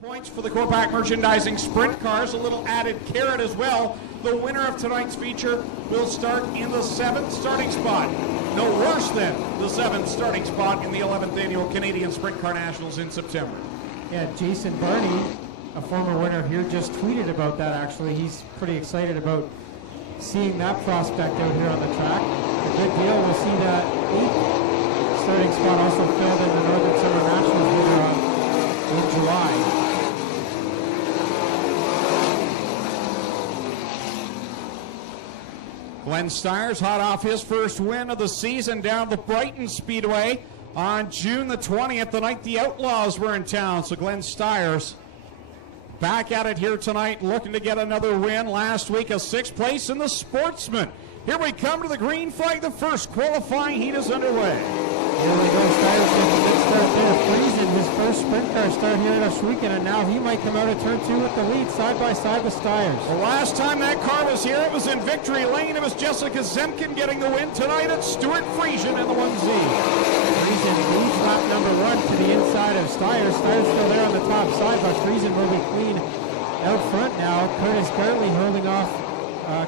Points for the Quebec Merchandising Sprint Cars, a little added carrot as well. The winner of tonight's feature will start in the 7th starting spot. No worse than the 7th starting spot in the 11th Annual Canadian Sprint Car Nationals in September. Yeah, Jason Barney, a former winner here, just tweeted about that actually. He's pretty excited about seeing that prospect out here on the track. A good deal. We'll see that 8th starting spot also filled in the Northern Summer Nationals later in July. Glenn Styres hot off his first win of the season down the Brighton Speedway on June the 20th, the night the Outlaws were in town. So Glenn Styres back at it here tonight, looking to get another win. Last week, a 6th place in the Sportsman. Here we come to the green flag. The first qualifying heat is underway. Here we go. Styres gets a good start there. Friesen, his first sprint car start here this weekend, and now he might come out of turn 2 with the lead, side by side with Styres. The last time that car was here, it was in victory lane. It was Jessica Zemkin getting the win. Tonight, it's Stuart Friesen in the 1Z. Friesen leads lap number 1 to the inside of Styres. Styres still there on the top side, but Friesen will be clean out front now. Curtis Gartley holding off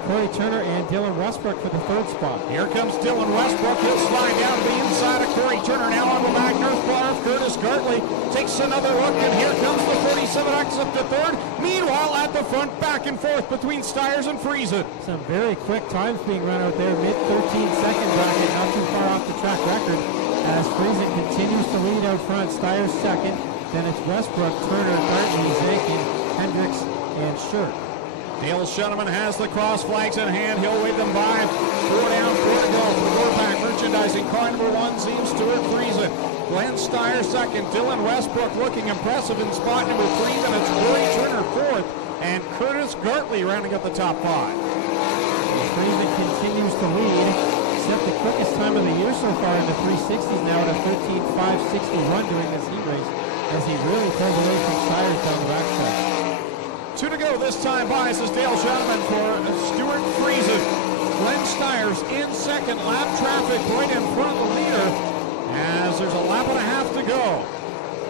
Corey Turner and Dylan Westbrook for the 3rd spot. Here comes Dylan Westbrook. He'll slide down to the inside of Corey Turner. Now on the back nurse bar of Curtis Gartley. Takes another look, and here comes the 47X up to 3rd. Meanwhile, at the front, back and forth between Styres and Friesen. Some very quick times being run out there. Mid 13-second bracket, not too far off the track record. As Friesen continues to lead out front, Styres 2nd. Then it's Westbrook, Turner, Gartley, Zankin, Hendricks, and Shirk. Dale Shuneman has the cross flags in hand. He'll wave them by. 4 down, 4 to go for the Quebec Merchandising car number 1, Zim Stuart Friesen. Glenn Styres 2nd. Dylan Westbrook looking impressive in spot number 3. Then it's Corey Turner 4th. And Curtis Gartley rounding up the top 5. Friesen continues to lead. Set the quickest time of the year so far in the 360s now at a 13.561 during this heat race, as he really pulled away from Styres down the backstretch. 2 to go this time by. This is Dale Shuneman for Stuart Friesen. Glenn Styres in 2nd. Lap traffic right in front of the leader as there's a lap and a half to go.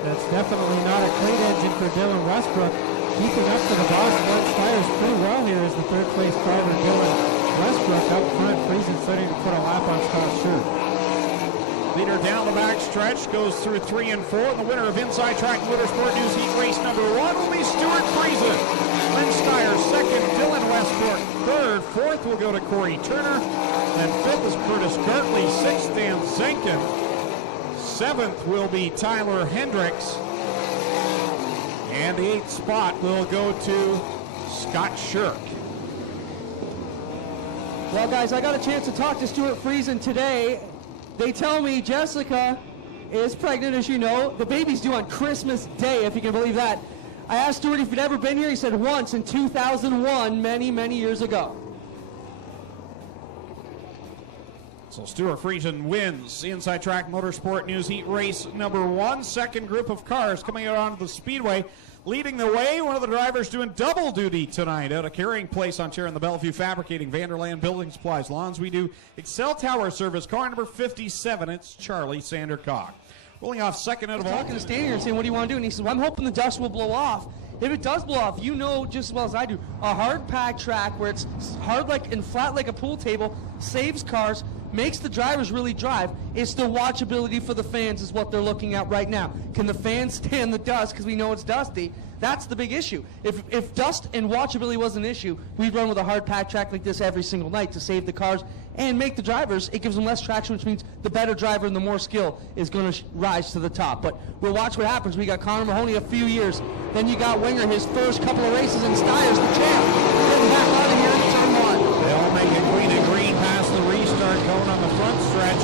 That's definitely not a crate engine for Dylan Westbrook. Keeping up to the boss, Glenn Styres pretty well here as the 3rd place driver Dylan Westbrook up front. Friesen starting to put a lap on Scott Shirk. Leader down the back stretch goes through 3 and 4. And the winner of Inside Track Motorsport News Heat Race number 1 will be Stuart Friesen. Glenn Styres 2nd, Dylan Westbrook 3rd. 4th will go to Corey Turner. Then 5th is Curtis Gartley. 6th, Dan Zankin. 7th will be Tyler Hendricks. And the 8th spot will go to Scott Shirk. Well, guys, I got a chance to talk to Stuart Friesen today. They tell me Jessica is pregnant, as you know. The baby's due on Christmas Day, if you can believe that. I asked Stuart if he'd ever been here. He said once in 2001, many, many years ago. So Stuart Friesen wins the Inside Track Motorsport News Heat Race number 1. Second group of cars coming out onto the speedway. Leading the way, one of the drivers doing double duty tonight out of Carrying Place, Ontario in the Bellevue Fabricating, Vanderland Building Supplies, Lawns. We do Excel Tower Service, car number 57. It's Charlie Sandercock. Rolling off 2nd out of all. Talking to Stan here and saying, what do you want to do? And he says, well, I'm hoping the dust will blow off. If it does blow off, you know just as well as I do, a hard packed track where it's hard like and flat like a pool table saves cars, makes the drivers really drive. It's the watchability for the fans is what they're looking at right now. Can the fans stand the dust because we know it's dusty? That's the big issue. If dust and watchability was an issue, we'd run with a hard packed track like this every single night to save the cars and make the drivers. It gives them less traction, which means the better driver and the more skill is going to rise to the top. But we'll watch what happens. We got Connor Mahoney a few years. Then you got Winger, his first couple of races, and Styres, the champ, getting back out of here in turn 1. They all make it green and green past the restart cone on the front stretch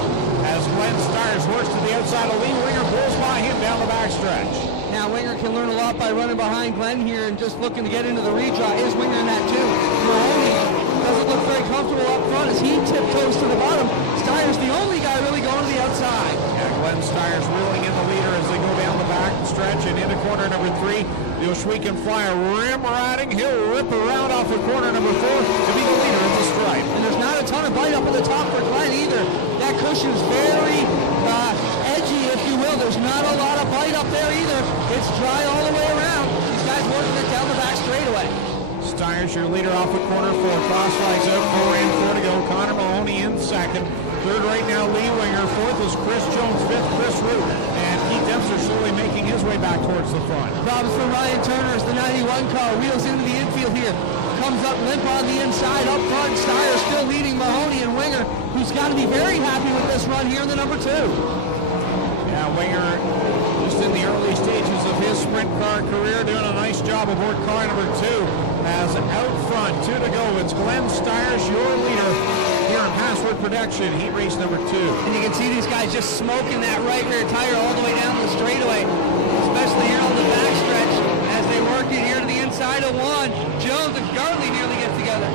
as Glenn Styres works to the outside of Lee. Winger pulls by him down the back stretch. Now Winger can learn a lot by running behind Glenn here and just looking to get into the redraw. Is Winger in that too? Mahoney doesn't look very comfortable up front as he tiptoes to the bottom. Styres the only guy really going to the outside. Yeah, Glenn Styres reeling in the leader as they go down the back stretch and into corner number 3. The Oshweek fly a rim riding. He'll rip around off of corner number 4 to be the leader at the stripe. And there's not a ton of bite up at the top for Glenn either. That cushion is very edgy, if you will. There's not a lot of bite up there either. It's dry all the way around. straightaway. Styres, your leader off the corner, 4 cross flags out, 4 and 4 to go. Connor Mahoney in second. Third right now, Lee Winger. Fourth is Chris Jones. Fifth, Chris Root. And Keith Dempster slowly making his way back towards the front. Problems for Ryan Turner as the 91 car wheels into the infield here. Comes up limp on the inside. Up front, Styres still leading Mahoney and Winger, who's got to be very happy with this run here in the number 2. Yeah, Winger just in the early stages of his sprint car career, doing a nice job aboard car number 2. As out front, 2 to go, it's Glenn Styres, your leader here in password protection, heat race number 2. And you can see these guys just smoking that right rear tire all the way down the straightaway, especially here on the backstretch as they work it here to the inside of 1. Jones and Gartley nearly get together.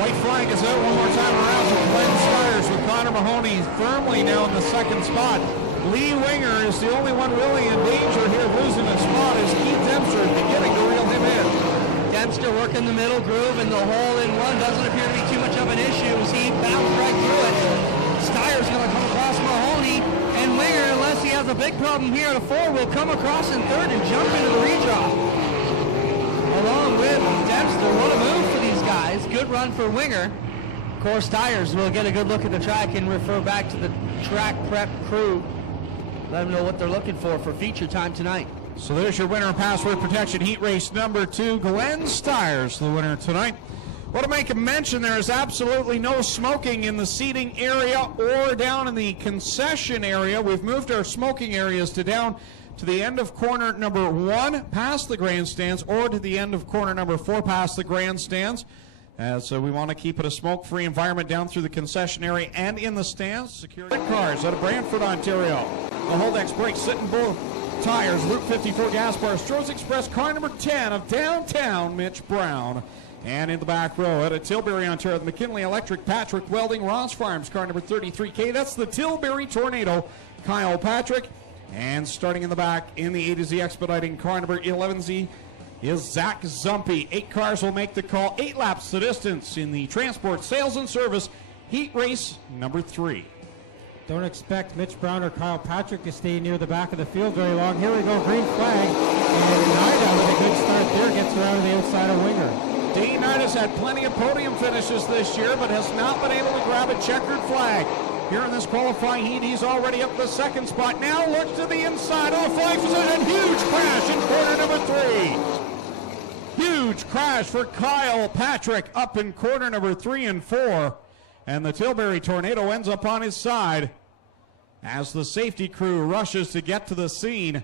White flag is out one more time around for Glenn Styres with Connor Mahoney firmly now in the second spot. Lee Winger is the only one really in danger here of losing a spot as Keith Dempster is beginning to reel him in. Dempster working the middle groove, and the hole in 1 doesn't appear to be too much of an issue as he bounced right through it. Styres going to come across Mahoney, and Winger, unless he has a big problem here at a 4, will come across in third and jump into the redraw. Along with Dempster, what a move for these guys. Good run for Winger. Of course, Styres will get a good look at the track and refer back to the track prep crew. Let them know what they're looking for feature time tonight. So there's your winner of password protection heat race number 2, Glenn Styres, the winner tonight. Want to make a mention, there is absolutely no smoking in the seating area or down in the concession area. We've moved our smoking areas to down to the end of corner number 1 past the grandstands, or to the end of corner number 4 past the grandstands. So we want to keep it a smoke-free environment down through the concession area and in the stands. Security cars out of Brantford, Ontario. The Holdex brakes sitting both tires. Route 54 gas bar. Stroh's Express car number 10 of downtown Mitch Brown. And in the back row out of Tilbury, Ontario, the McKinley Electric, Patrick Welding, Ross Farms car number 33K. That's the Tilbury Tornado, Kyle Patrick. And starting in the back in the A to Z Expediting car number 11Z is Zach Zumpy. 8 cars will make the call. 8 laps the distance in the Transport Sales and Service heat race number 3. Don't expect Mitch Brown or Kyle Patrick to stay near the back of the field very long. Here we go, green flag. And Nida with a good start there gets around to the outside of Winger. Dane Nida's had plenty of podium finishes this year, but has not been able to grab a checkered flag. Here in this qualifying heat, he's already up the second spot. Now looks to the inside. Oh, flag was in, and huge crash in corner number 3. Huge crash for Kyle Patrick up in corner number 3 and 4. And the Tilbury Tornado ends up on his side as the safety crew rushes to get to the scene.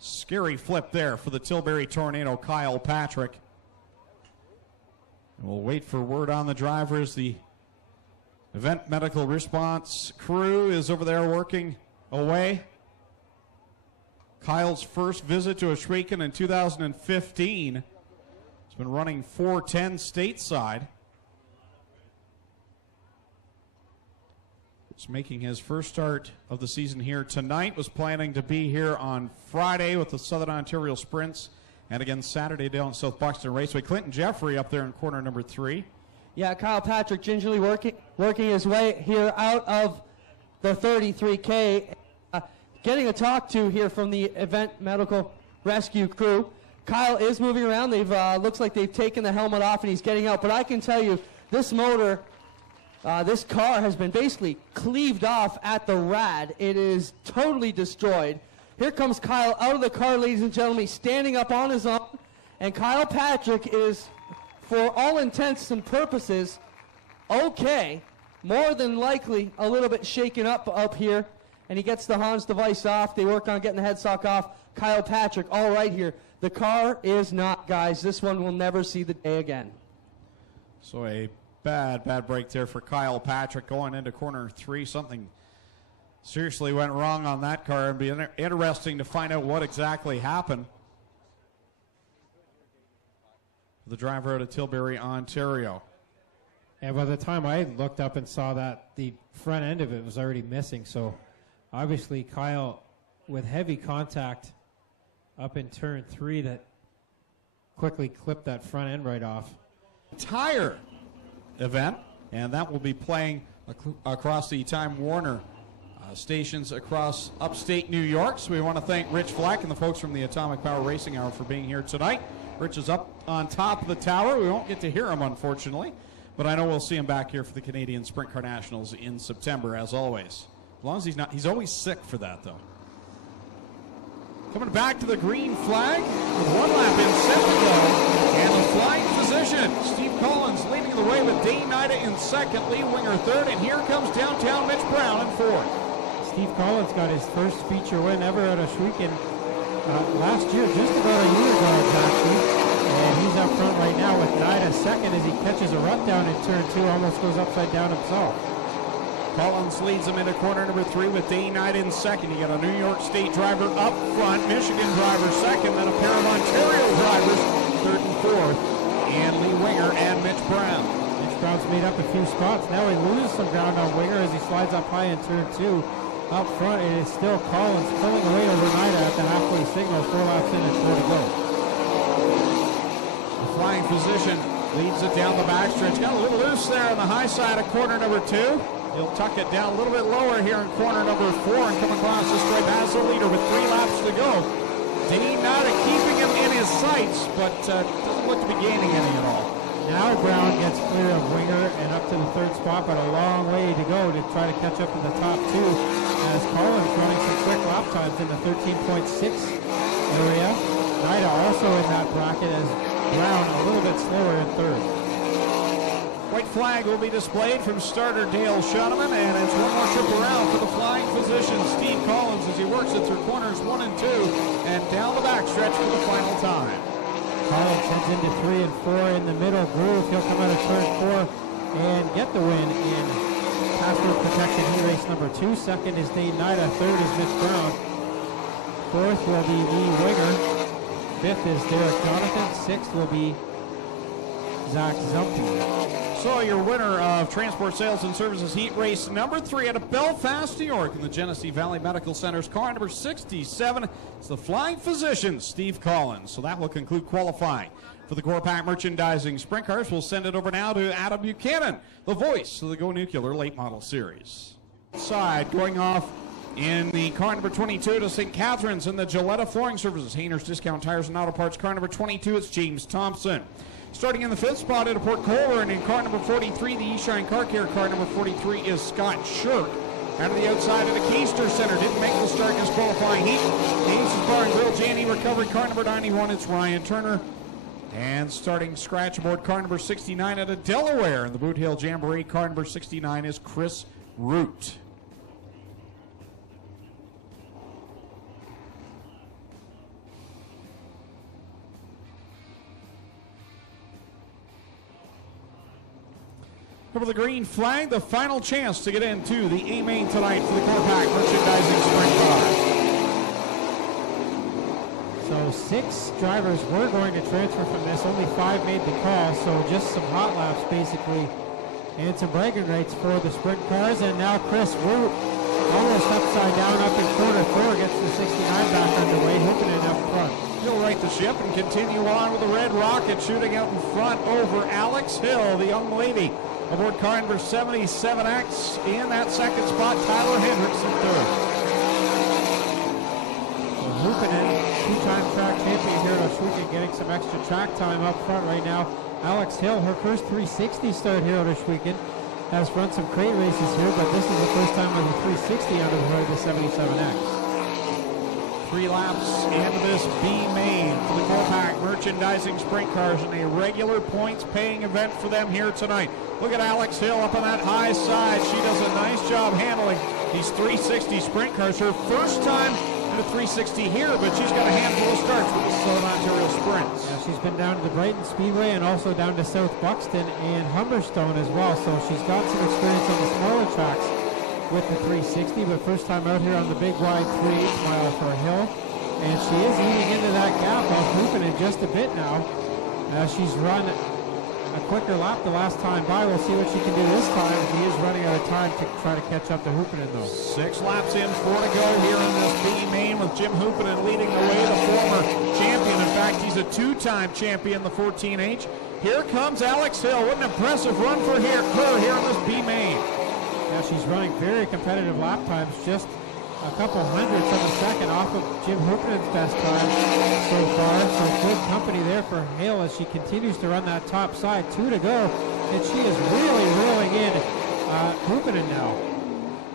Scary flip there for the Tilbury Tornado, Kyle Patrick. And we'll wait for word on the drivers. The event medical response crew is over there working away. Kyle's first visit to Ashwaken in 2015. He's been running 410 stateside. He's making his first start of the season here tonight. Was planning to be here on Friday with the Southern Ontario Sprints. And again Saturday down South Buxton Raceway. Clinton Jeffrey up there in corner number 3. Yeah, Kyle Patrick gingerly working his way here out of the 33K. Getting a talk to here from the event medical rescue crew. Kyle is moving around. They've looks like they've taken the helmet off and he's getting out. But I can tell you, this motor, this car has been basically cleaved off at the rad. It is totally destroyed. Here comes Kyle out of the car, ladies and gentlemen. He's standing up on his own. And Kyle Patrick is, for all intents and purposes, okay. More than likely a little bit shaken up here. And he gets the Hans device off. They work on getting the headstock off. Kyle Patrick, all right here. The car is not, guys. This one will never see the day again. So a bad break there for Kyle Patrick going into corner 3. Something seriously went wrong on that car. It'd be interesting to find out what exactly happened. The driver out of Tilbury, Ontario. And by the time I looked up and saw that, the front end of it was already missing. So obviously Kyle with heavy contact up in turn 3 that quickly clipped that front end right off. Tire event, and that will be playing across the Time Warner stations across upstate New York. So we want to thank Rich Fleck and the folks from the Atomic Power Racing Hour for being here tonight. Rich is up on top of the tower. We won't get to hear him, unfortunately, but I know we'll see him back here for the Canadian Sprint Car Nationals in September, as always. As long as he's not, he's always sick for that, though. Coming back to the green flag with 1 lap in 7 to go, and the flying position. Steve Collins leading the way with Dane Nida in second, Lee Winger third, and here comes downtown Mitch Brown in fourth. Steve Collins got his first feature win ever out of Schweeken last year, just about a year ago exactly. And he's up front right now with Nida second as he catches a rut down in turn 2, almost goes upside down himself. Collins leads him into corner number 3 with Dane Knight in second. You got a New York State driver up front, Michigan driver second, then a pair of Ontario drivers third and fourth, and Lee Winger and Mitch Brown. Mitch Brown's made up a few spots. Now he loses some ground on Winger as he slides up high in turn 2. Up front, it is still Collins pulling away over Nida at the halfway signal. 4 laps in and 4 to go. The flying position leads it down the backstretch. Got a little loose there on the high side of corner number 2. He'll tuck it down a little bit lower here in corner number 4 and come across the stripe as the leader with 3 laps to go. Dane Nida keeping him in his sights, but doesn't look to be gaining any at all. Now Brown gets clear of Winger and up to the 3rd spot, but a long way to go to try to catch up to the top 2 as Collins running some quick lap times in the 13.6 area. Nida also in that bracket as Brown a little bit slower in 3rd. White flag will be displayed from starter Dale Schoeneman, and it's one more trip around for the flying position. Steve Collins as he works it through corners 1 and 2 and down the backstretch for the final time. Collins heads into 3 and 4 in the middle groove. He'll come out of turn 4 and get the win in password protection heat race number 2. Second is Dane Nida. Third is Mitch Brown. Fourth will be Lee Winger. Fifth is Derek Jonathan. Sixth will be Zach Zumpy. So your winner of Transport Sales and Services Heat Race number 3 out of Belfast, New York in the Genesee Valley Medical Center's car number 67 is the flying physician, Steve Collins. So that will conclude qualifying for the Corpac Merchandising Sprint Cars. We'll send it over now to Adam Buchanan, the voice of the Go Nuclear Late Model Series. Side going off in the car number 22 to St. Catharines in the Gilletta Flooring Services, Hainers Discount Tires and Auto Parts. Car number 22, it's James Thompson. Starting in the 5th spot at Port Colborne in car number 43, the E-Shine Car Care car number 43 is Scott Shirk. Out of the outside of the Keister Center, didn't make the start in his qualifying heat. Aces Bar and Grill Janey Recovery car number 91, it's Ryan Turner. And starting scratch aboard car number 69 out of Delaware in the Boot Hill Jamboree, car number 69 is Chris Root. Over the green flag, the final chance to get into the A main tonight for the Corpac Merchandising Sprint Car. So 6 drivers were going to transfer from this. Only 5 made the call, so just some hot laps basically and some bragging rights for the sprint cars. And now Chris Root almost upside down up in corner 4 gets the 69 back underway, hooking it up front. He'll right the ship and continue on with the red rocket shooting out in front over Alex Hill, the young lady. Aboard car number 77X in that 2nd spot, Tyler Hendricks in 3rd. So Hupinen, 2-time track champion here at Schweeken, getting some extra track time up front right now. Alex Hill, her first 360 start here at Schweeken, has run some crate races here, but this is the first time with a 360 under the hood of the 77X. 3 laps into this B main for the Corpac Merchandising Sprint Cars in a regular points-paying event for them here tonight. Look at Alex Hill up on that high side. She does a nice job handling these 360 Sprint Cars. Her first time in a 360 here, but she's got a handful of starts with the Southern Ontario Sprints. Yeah, she's been down to the Brighton Speedway and also down to South Buxton and Humberstone as well, so she's got some experience on the smaller tracks with the 360, but first time out here on the big wide 3/8 mile for Hill. And she is eating into that gap off Hupinen just a bit now. She's run a quicker lap the last time by. We'll see what she can do this time. She is running out of time to try to catch up to Hupinen though. 6 laps in, 4 to go here in this B main with Jim Hupinen leading the way, the former champion. In fact, he's a 2-time champion, the 14H. Here comes Alex Hill. What an impressive run for her here in this B main. Yeah, she's running very competitive lap times, just a couple hundredths of a second off of Jim Hoopinen's best time so far. So good company there for Hale as she continues to run that top side. 2 to go, and she is really reeling in Hoopinen now.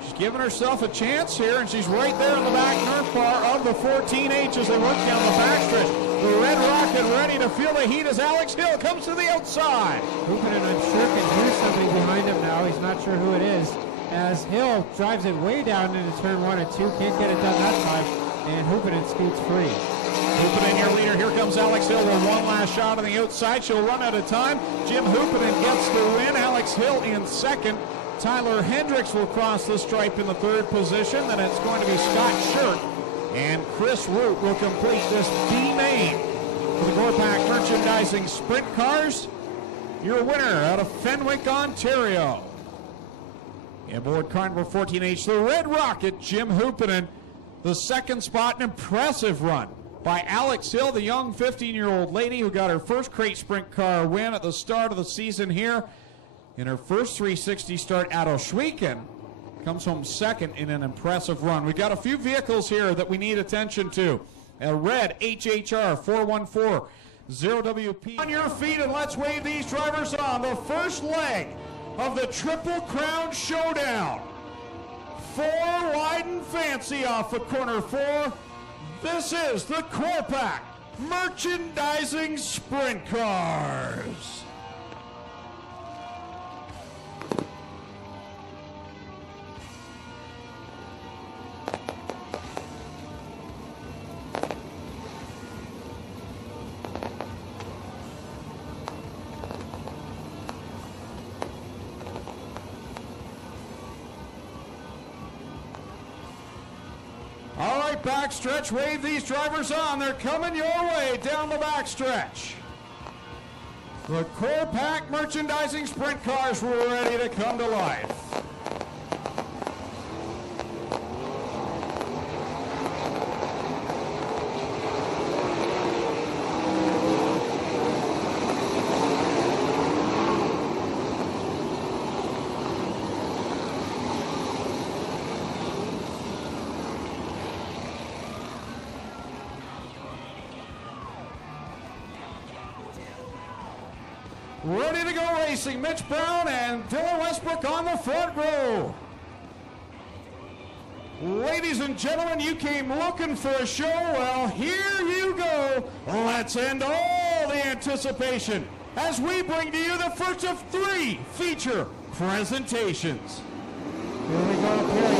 She's giving herself a chance here, and she's right there in the back Nerf bar of the 14H as they work down the backstretch. The Red Rocket ready to feel the heat as Alex Hill comes to the outside. Hoopinen, I'm sure, can hear somebody behind him now. He's not sure who it is. As Hill drives it way down into turn 1 and 2, can't get it done that time, and Hoopinen scoots free. Hoopinen, your leader. Here comes Alex Hill with one last shot on the outside. She'll run out of time. Jim Hoopinen gets the win. Alex Hill in second. Tyler Hendricks will cross the stripe in the third position. Then it's going to be Scott Shirk. And Chris Root will complete this B main for the Gorpak Merchandising Sprint Cars. Your winner out of Fenwick, Ontario. Aboard Carnival 14H, the Red Rocket, Jim Hoopinen. The second spot, an impressive run by Alex Hill, the young 15-year-old lady who got her first crate sprint car win at the start of the season here. In her first 360 start at Ohsweken, comes home second in an impressive run. We've got a few vehicles here that we need attention to. A red HHR 414 0WP. On your feet and let's wave these drivers on. The first leg of the Triple Crown Showdown. 4 wide and fancy off of corner 4. This is the Gorpak Merchandising Sprint Cars. All right, backstretch, wave these drivers on. They're coming your way down the backstretch. The Gorpak Merchandising Sprint Cars were ready to come to life. Ready to go racing, Mitch Brown and Dylan Westbrook on the front row. Ladies and gentlemen, you came looking for a show. Well, here you go. Let's end all the anticipation as we bring to you the first of 3 feature presentations. Here we go up here.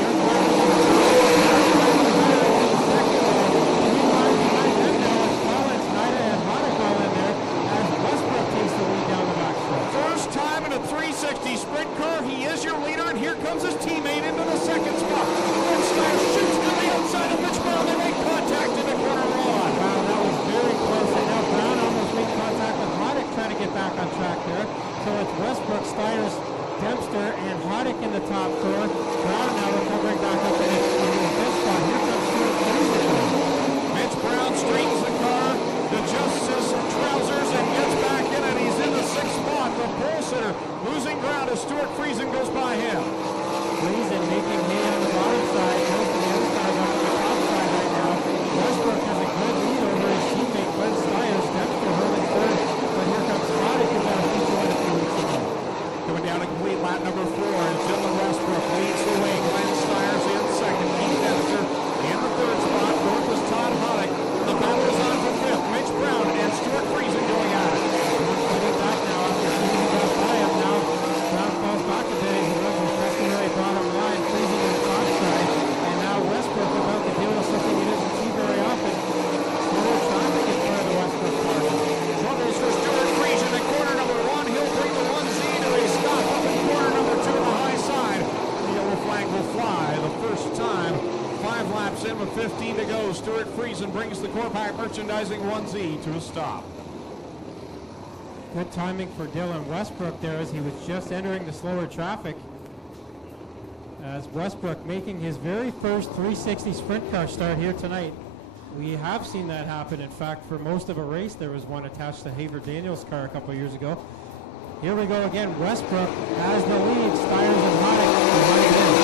Sprint car, he is your leader, and here comes his teammate into the second spot. dmstyres shoots to the outside of Mitch Brown. They make contact in the corner one. Wow, that was very close. And now Brown almost made contact with Hoddick trying to get back on track there. So it's Westbrook, Styres, Dempster, and Hoddick in the top 4. Brown now recovering back up in this spot. Here comes Stuart Friesen. Mitch Brown straightens the car, adjusts his trousers, and gets back in it. He's in the 6th spot. The pole sitter losing ground as Stuart Friesen goes by him. Friesen making hay on the bottom side. Most of the other cars up on the top side right now. Westbrook has a good lead over his teammate Glenn Styres. Dempster holding third, but here comes Hoddick who got a feature win a few weeks ago. Coming down to complete lap number 4 as Dylan Westbrook leads the way. Glenn Styres in second. Pete Dempster in the 3rd spot. Fourth is Todd Hoddick. The battle is on for 5th. Mitch Brown and Stuart Friesen going at it. Fighting back now after Friesen got by him now. Brown falls back a bit as he runs his customary bottom line. Friesen to the top side. And now Westbrook about to deal with something he doesn't see very often. Slower traffic in front of the Westbrook car. Troubles for Stuart Friesen in corner number 1. He'll bring the 1Z to a stop up in corner number 2 on the high side. The yellow flag will fly the first time. 5 laps in with 15 to go. Stuart Friesen brings the Gorpak Merchandising 1Z to a stop. Good timing for Dylan Westbrook there as he was just entering the slower traffic. As Westbrook making his very first 360 sprint car start here tonight. We have seen that happen. In fact, for most of a race, there was one attached to Haver Daniels' car a couple years ago. Here we go again. Westbrook has the lead. Styres and Hoddick behind him.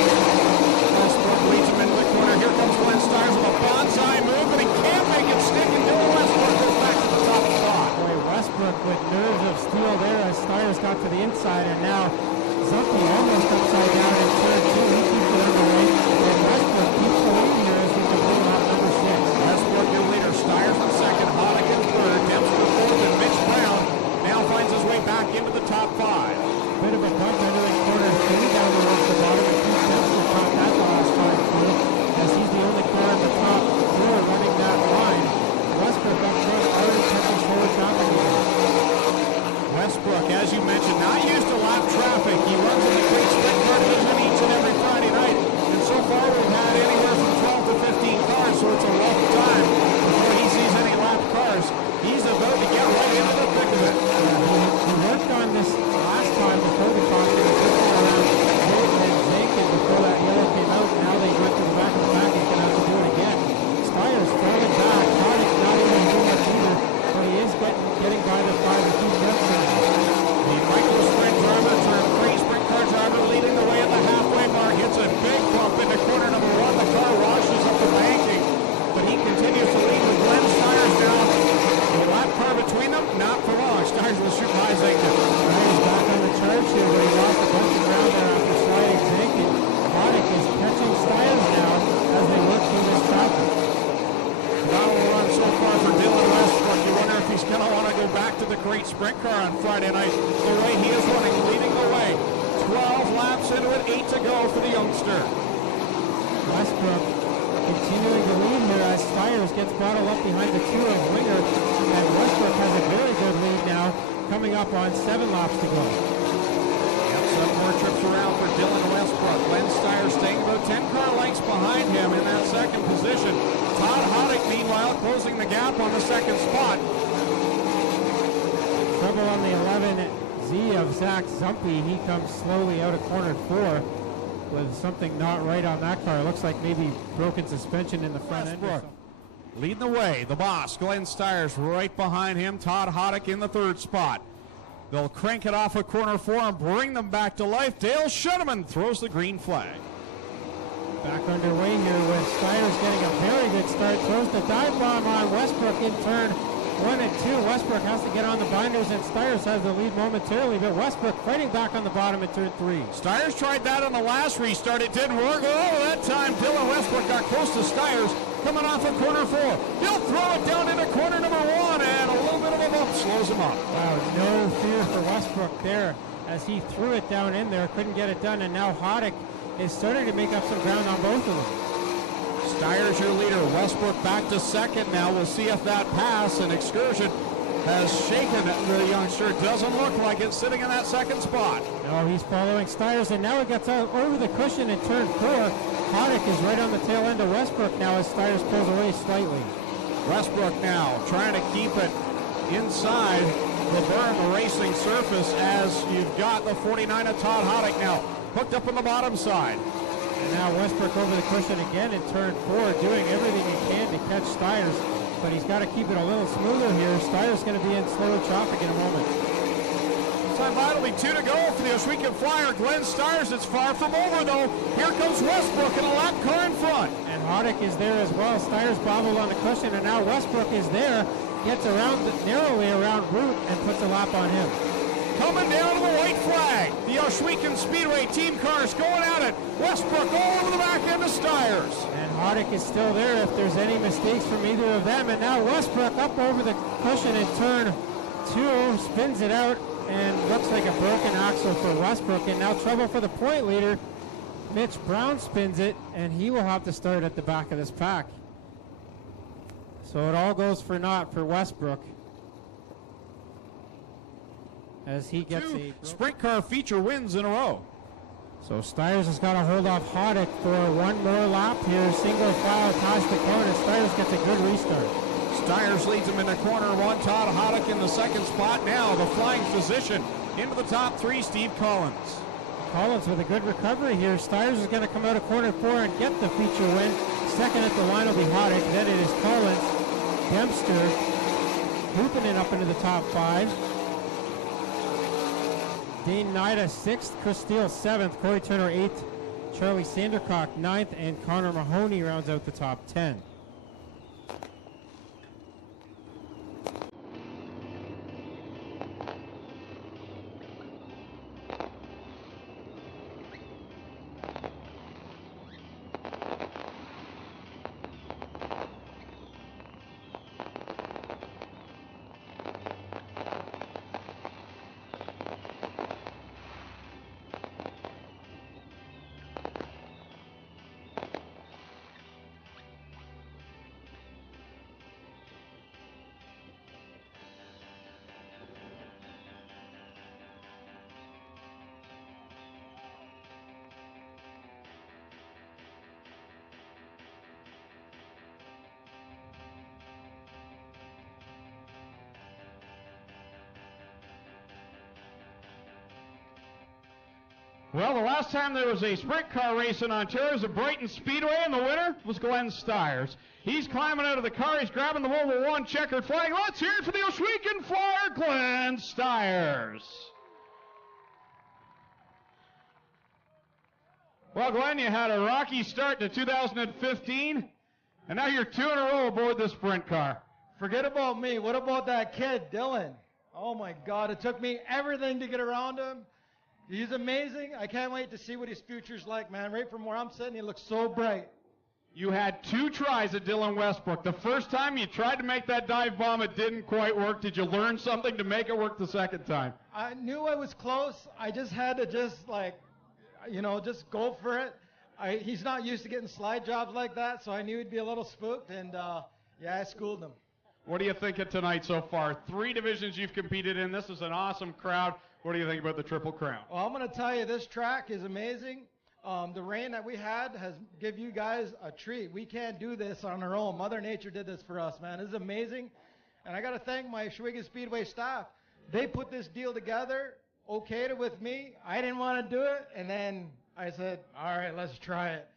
Westbrook leads him into the corner. Here comes Glenn Styres with a bonsai move, but he can't make it stick, and Dylan Westbrook goes back to the top spot. Boy, Westbrook with nerves of steel there as Styres got to the inside, and now Zumpy almost upside down in turn 2. He keeps it underway, and Westbrook keeps the lead here as we complete lap number 6. Westbrook, your leader. Styres in second. Hoddick in third. Dempster fourth, and Mitch Brown now finds his way back into the top 5. Bit of a bump into the corner 3 down towards the bottom, and Pete Dempster caught that the last time through, as he's the only car in the top 4 running that line. Westbrook up front, already catching slower traffic again. Westbrook, as you mentioned, not used to lap traffic. He runs in the great Sprintcar division each and every Friday night, and so far we've had anywhere from 12 to 15 cars, so it's a long time before he sees any lap cars. He's about to get right into the thick of it. He worked on this last time before the caution, around Zayton and Zankin before that yellow came out. Now they went to the back of the pack. He's going to have to do it again. Styres falling back. Hoddick not even doing much either, but he is getting by the 5 and 2 Dempster. The Michael Sprint driver, turn 3 sprint car driver leading the way at the halfway mark. Hits a big bump into corner number 1. The car washes up the banking, but he continues to lead with Glenn Styres now. A lap car between them, not for long. Styres will shoot by Zankin. Styres back on the charge here, but he lost a bunch of ground there after sliding Zankin. Hoddick is catching Styres now as they work through this traffic. Phenomenal run so far for Dylan Westbrook. You wonder if he's going to want to go back to the great sprint car on Friday night. The way he is running, leading the way. 12 laps into it, 8 to go for the youngster. Westbrook continuing to lead here as Styres gets bottled up behind the 2 of Winger, and Westbrook has a very good lead now, coming up on 7 laps to go. Yep, 7 more trips around for Dylan Westbrook. Glenn Styres staying about 10 car lengths behind him in that second position. Todd Hoddick, meanwhile, closing the gap on the second spot. Trouble on the 11Z of Zach Zumpy. He comes slowly out of corner 4 with something not right on that car. It looks like maybe broken suspension in the front end. Westbrook leading the way. The boss, Glenn Styres, right behind him. Todd Hoddick in the 3rd spot. They'll crank it off of corner 4 and bring them back to life. Dale Shuneman throws the green flag. Back underway here with Styres getting a very good start. Throws the dive bomb on Westbrook in turn 1 and 2. Westbrook has to get on the binders, and Styres has the lead momentarily, but Westbrook fighting back on the bottom in turn 3. Styres tried that on the last restart. It didn't work. Oh, that time Dylan Westbrook got close to Styres coming off of corner 4. He'll throw it down into corner number 1, and a little bit of a bump slows him up. Wow, no fear for Westbrook there as he threw it down in there, couldn't get it done, and now Hoddick is starting to make up some ground on both of them. Styres your leader. Westbrook back to second now. We'll see if that pass and excursion has shaken the youngster. Doesn't look like it, sitting in that second spot. No, he's following Styres, and now he gets out over the cushion in turn 4. Hoddick is right on the tail end of Westbrook now as Styres pulls away slightly. Westbrook now trying to keep it inside the berm, the racing surface, as you've got the 49 of Todd Hoddick now hooked up on the bottom side. And now Westbrook over the cushion again in turn 4, doing everything he can to catch Styres, but he's got to keep it a little smoother here. Styres going to be in slower traffic in a moment. Time vitally 2 to go for the Oswego Flyer. Glenn Styres, it's far from over though. Here comes Westbrook in a lap car in front. And Hoddick is there as well. Styres bobbled on the cushion, and now Westbrook is there, gets around narrowly around Root and puts a lap on him. Coming down to the white flag. The Oswego Speedway team cars going at it. Westbrook all over the back end of Styres. And Hoddick is still there if there's any mistakes from either of them. And now Westbrook up over the cushion in turn 2, spins it out, and looks like a broken axle for Westbrook. And now trouble for the point leader. Mitch Brown spins it, and he will have to start at the back of this pack. So it all goes for naught for Westbrook, as he gets a sprint car feature wins in a row. So Styres has got to hold off Hoddick for one more lap here. Single file past the corner. Styres gets a good restart. Styres leads him into corner 1. Todd Hoddick in the second spot. Now the flying physician into the top 3, Steve Collins. Collins with a good recovery here. Styres is going to come out of corner 4 and get the feature win. Second at the line will be Hoddick. Then it is Collins. Dempster hooping it up into the top 5. Dane Nida 6th, Chris Steele 7th, Corey Turner 8th, Charlie Sandercock 9th, and Connor Mahoney rounds out the top 10. Well, the last time there was a sprint car race in Ontario was at Brighton Speedway, and the winner was Glenn Styres. He's climbing out of the car. He's grabbing the World War I checkered flag. Let's hear it for the Oshwegan Flyer, Glenn Styres. Well, Glenn, you had a rocky start to 2015, and now you're 2 in a row aboard the sprint car. Forget about me. What about that kid, Dylan? Oh, my God. It took me everything to get around him. He's amazing. I can't wait to see what his future's like, man. Right from where I'm sitting, he looks so bright. You had 2 tries at Dylan Westbrook. The first time you tried to make that dive bomb, it didn't quite work. Did you learn something to make it work the second time? I knew I was close. I just had to just go for it. He's not used to getting slide jobs like that, so I knew he'd be a little spooked, and I schooled him. What do you think of tonight so far? 3 divisions you've competed in. This is an awesome crowd. What do you think about the Triple Crown? Well, I'm going to tell you, this track is amazing. The rain that we had has given you guys a treat. We can't do this on our own. Mother Nature did this for us, man. This is amazing. And I got to thank my Oshwegan Speedway staff. They put this deal together, okayed it with me. I didn't want to do it. And then I said, all right, let's try it.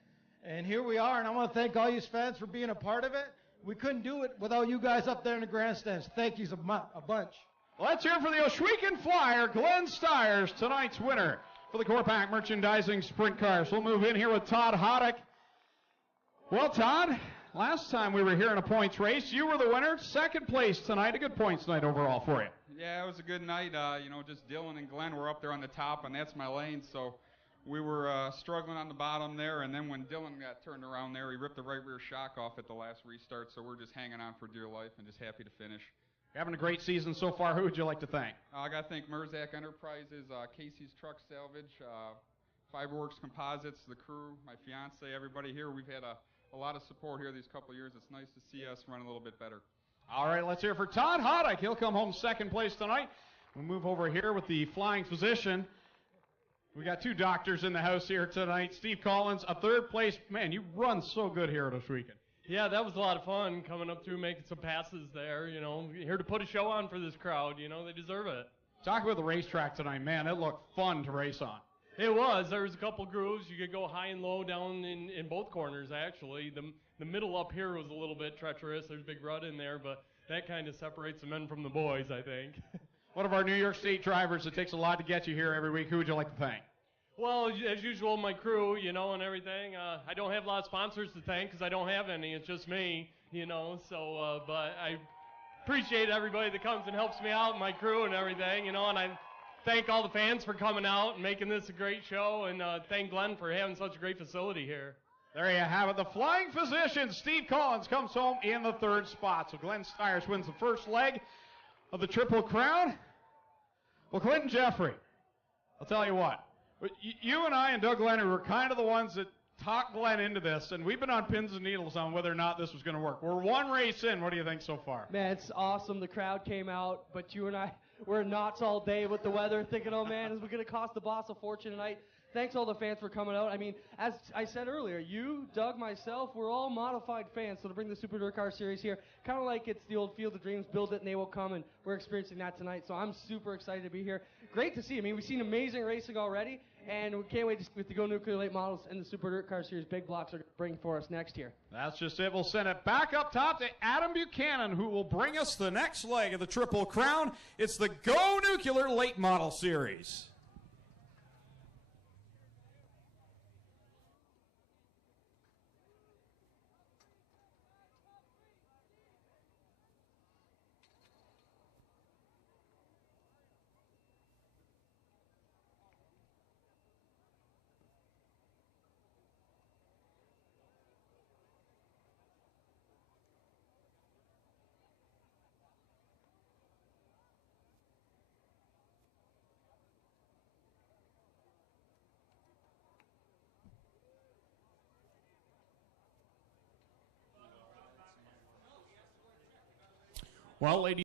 And here we are. And I want to thank all you fans for being a part of it. We couldn't do it without you guys up there in the grandstands. Thank you a bunch. Let's hear for the Oshwegan Flyer, Glenn Styres, tonight's winner for the Corpac Merchandising Sprint Cars. We'll move in here with Todd Hoddick. Well, Todd, last time we were here in a points race, you were the winner. Second place tonight. A good points night overall for you. Yeah, it was a good night. Just Dylan and Glenn were up there on the top, and that's my lane, so we were struggling on the bottom there, and then when Dylan got turned around there, he ripped the right rear shock off at the last restart, so we're just hanging on for dear life and just happy to finish. Having a great season so far. Who would you like to thank? I got to thank Merzak Enterprises, Casey's Truck Salvage, Fiberworks Composites, the crew, my fiance, everybody here. We've had a lot of support here these couple of years. It's nice to see us run a little bit better. All right, let's hear for Todd Hoddick. He'll come home second place tonight. We'll move over here with the flying physician. We got 2 doctors in the house here tonight. Steve Collins, a third place. Man, you run so good here at Oshwegan. Yeah, that was a lot of fun coming up through, making some passes there, here to put a show on for this crowd, they deserve it. Talk about the racetrack tonight, man. It looked fun to race on. It was. There was a couple grooves. You could go high and low down in both corners, actually. The middle up here was a little bit treacherous. There's a big rut in there, but that kind of separates the men from the boys, I think. One of our New York State drivers, it takes a lot to get you here every week. Who would you like to thank? Well, as usual, my crew, and everything. I don't have a lot of sponsors to thank because I don't have any. It's just me, but I appreciate everybody that comes and helps me out, my crew and everything, and I thank all the fans for coming out and making this a great show, and thank Glenn for having such a great facility here. There you have it. The flying physician, Steve Collins, comes home in the 3rd spot. So Glenn Styres wins the first leg of the Triple Crown. Well, Clinton Jeffrey, I'll tell you what. You and I and Doug Leonard were kind of the ones that talked Glenn into this, and we've been on pins and needles on whether or not this was going to work. We're 1 race in. What do you think so far? Man, it's awesome. The crowd came out, but you and I were knots all day with the weather, thinking, oh, man, is it going to cost the boss a fortune tonight? Thanks all the fans for coming out. I mean, as I said earlier, you, Doug, myself, we're all modified fans. So to bring the Super Dirt Car Series here, kind of like it's the old Field of Dreams, build it and they will come, and we're experiencing that tonight. So I'm super excited to be here. Great to see. I mean, we've seen amazing racing already, and we can't wait to go nuclear late models and the Super Dirt Car Series big blocks are going to bring for us next year. That's just it. We'll send it back up top to Adam Buchanan, who will bring us the next leg of the Triple Crown. It's the Go Nuclear Late Model Series. Well, ladies